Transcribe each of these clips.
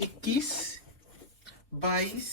21, 22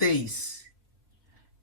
23,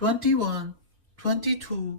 21, 22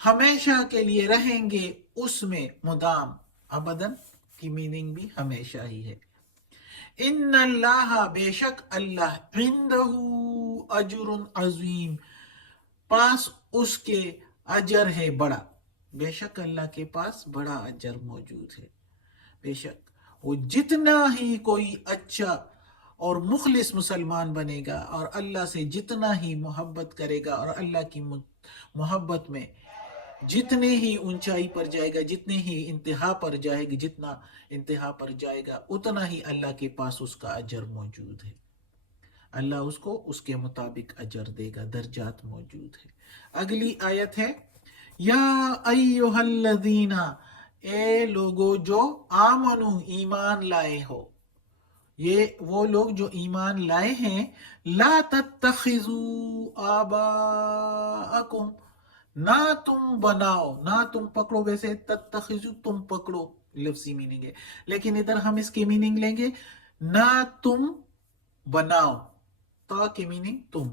ہمیشہ کے لیے رہیں گے اس میں مدام. ابدن کی میننگ بھی ہمیشہ ہی ہے. ان اللہ بے شک اللہ عندہ اجر عظیم پاس اس کے اجر ہے بڑا. بے شک اللہ کے پاس بڑا اجر موجود ہے. بے شک وہ جتنا ہی کوئی اچھا اور مخلص مسلمان بنے گا اور اللہ سے جتنا ہی محبت کرے گا اور اللہ کی محبت میں جتنے ہی اونچائی پر جائے گا، جتنے ہی انتہا پر جائے گا، جتنا انتہا پر جائے گا اتنا ہی اللہ کے پاس اس کا اجر موجود ہے. اللہ اس کو اس کے مطابق اجر دے گا، درجات موجود ہے. اگلی آیت ہے یا ایہا الذین، اے لوگو جو آمنو ایمان لائے ہو، یہ وہ لوگ جو ایمان لائے ہیں، لا تتخذوا آباءکم، نہ تم بناؤ، نہ تم پکڑو. ویسے تتخذوا تم پکڑو لفظی میننگ ہے، لیکن ادھر ہم اس کی میننگ لیں گے نہ تم بناؤ. تا کی میننگ تم،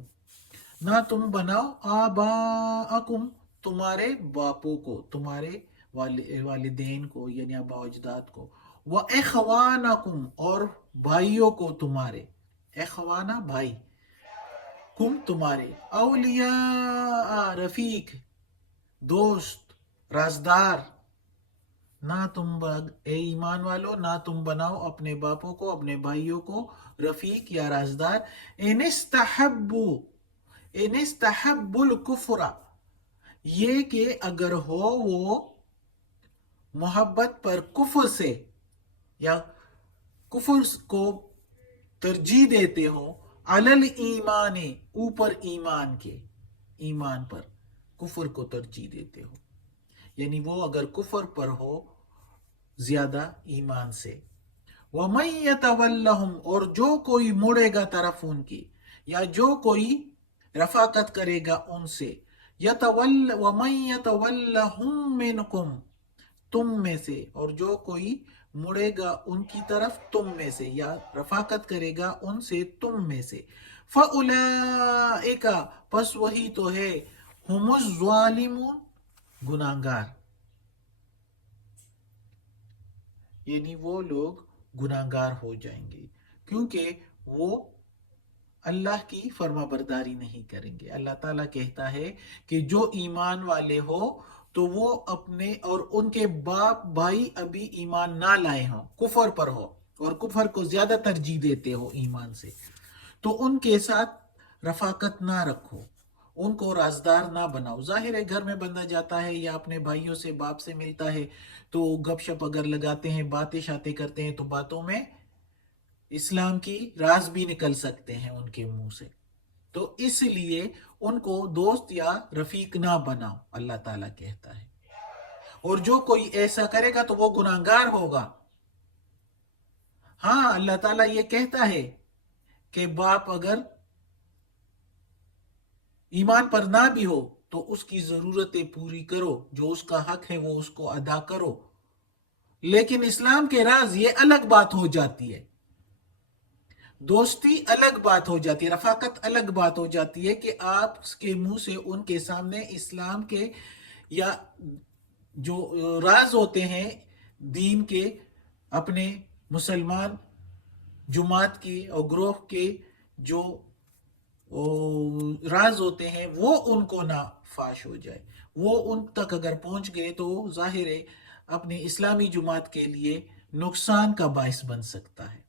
نہ تم بناؤ آباءکم تمہارے باپوں کو، تمہارے والدین کو یعنی آباء و اجداد کو، وَإِخْوَانَكُمْ اور بھائیوں کو تمہارے، اخوانا بھائی، کم تمہارے، اولیاء رفیق دوست رازدار. نہ تم اے ایمان والو نہ تم بناؤ اپنے باپوں کو، اپنے بھائیوں کو رفیق یا رازدار. ان استحبوا الکفر، یہ کہ اگر ہو وہ محبت پر کفر سے یا کفر کو ترجیح دیتے ہو، علی ایمان اوپر ایمان کے، ایمان پر کفر کو ترجیح دیتے ہو، یعنی وہ اگر کفر پر ہو زیادہ ایمان سے. وَمَن يَتَوَلَّهُمْ اور جو کوئی مڑے گا طرف ان کی، یا جو کوئی رفاقت کرے گا ان سے. وَمَن يَتَوَلَّهُمْ مِنْكُمْ تم میں سے، اور جو کوئی مڑے گا ان کی طرف تم میں سے یا رفاقت کرے گا ان سے تم میں سے. فَأُولَئِكَ پس وہی تو ہے، ہم الظالمون گناہگار، یعنی وہ لوگ گناہگار ہو جائیں گے کیونکہ وہ اللہ کی فرما برداری نہیں کریں گے. اللہ تعالیٰ کہتا ہے کہ جو ایمان والے ہو تو وہ اپنے اور ان کے باپ بھائی ابھی ایمان نہ لائے ہوں، کفر پر ہو اور کفر کو زیادہ ترجیح دیتے ہو ایمان سے، تو ان کے ساتھ رفاقت نہ رکھو، ان کو رازدار نہ بناؤ. ظاہر ہے گھر میں بندہ جاتا ہے یا اپنے بھائیوں سے باپ سے ملتا ہے تو گپ شپ اگر لگاتے ہیں، باتیں شاتیں کرتے ہیں، تو باتوں میں اسلام کی راز بھی نکل سکتے ہیں ان کے منہ سے. تو اس لیے ان کو دوست یا رفیق نہ بناؤ، اللہ تعالیٰ کہتا ہے. اور جو کوئی ایسا کرے گا تو وہ گناہگار ہوگا. ہاں اللہ تعالیٰ یہ کہتا ہے کہ باپ اگر ایمان پر نہ بھی ہو تو اس کی ضرورتیں پوری کرو، جو اس کا حق ہے وہ اس کو ادا کرو. لیکن اسلام کے راز یہ الگ بات ہو جاتی ہے، دوستی الگ بات ہو جاتی ہے، رفاقت الگ بات ہو جاتی ہے کہ آپ کے منہ سے ان کے سامنے اسلام کے یا جو راز ہوتے ہیں دین کے، اپنے مسلمان جماعت کے اور گروہ کے جو راز ہوتے ہیں وہ ان کو نہ فاش ہو جائے. وہ ان تک اگر پہنچ گئے تو ظاہر ہے اپنی اسلامی جماعت کے لیے نقصان کا باعث بن سکتا ہے.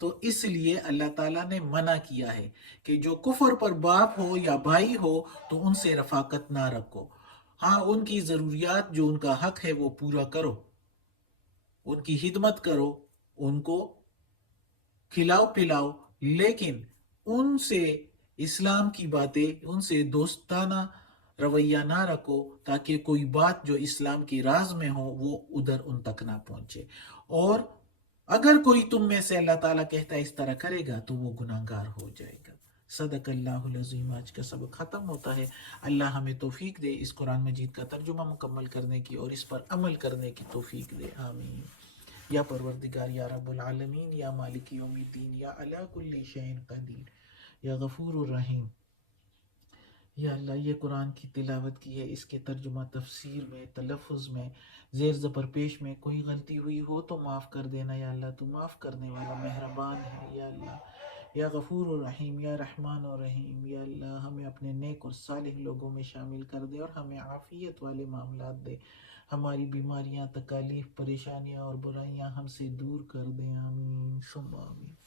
تو اس لیے اللہ تعالیٰ نے منع کیا ہے کہ جو کفر پر باپ ہو یا بھائی ہو تو ان سے رفاقت نہ رکھو. ہاں ان کی ضروریات جو ان کا حق ہے وہ پورا کرو، ان کی خدمت کرو، ان کو کھلاؤ پلاؤ، لیکن ان سے اسلام کی باتیں، ان سے دوستانہ رویہ نہ رکھو تاکہ کوئی بات جو اسلام کی راز میں ہو وہ ادھر ان تک نہ پہنچے. اور اگر کوئی تم میں سے اللہ تعالیٰ کہتا ہے اس طرح کرے گا تو وہ گناہگار ہو جائے گا. صدق اللہ العظیم. آج کا سبق ختم ہوتا ہے. اللہ ہمیں توفیق دے اس قرآن مجید کا ترجمہ مکمل کرنے کی اور اس پر عمل کرنے کی توفیق دے. آمین. یا پروردگار یا رب العالمین یا مالک یوم الدین یا علی کل شیء قدیر یا غفور الرحیم یا اللہ یہ قرآن کی تلاوت کی ہے، اس کے ترجمہ تفسیر میں، تلفظ میں، زیر زبر پیش میں کوئی غلطی ہوئی ہو تو معاف کر دینا یا اللہ، تو معاف کرنے والا مہربان ہے یا اللہ۔ یا غفور الرحیم، یا رحمان الرحیم، یا اللہ ہمیں اپنے نیک اور صالح لوگوں میں شامل کر دے اور ہمیں عافیت والے معاملات دے، ہماری بیماریاں، تکالیف، پریشانیاں اور برائیاں ہم سے دور کر دیں، آمین ثم آمین۔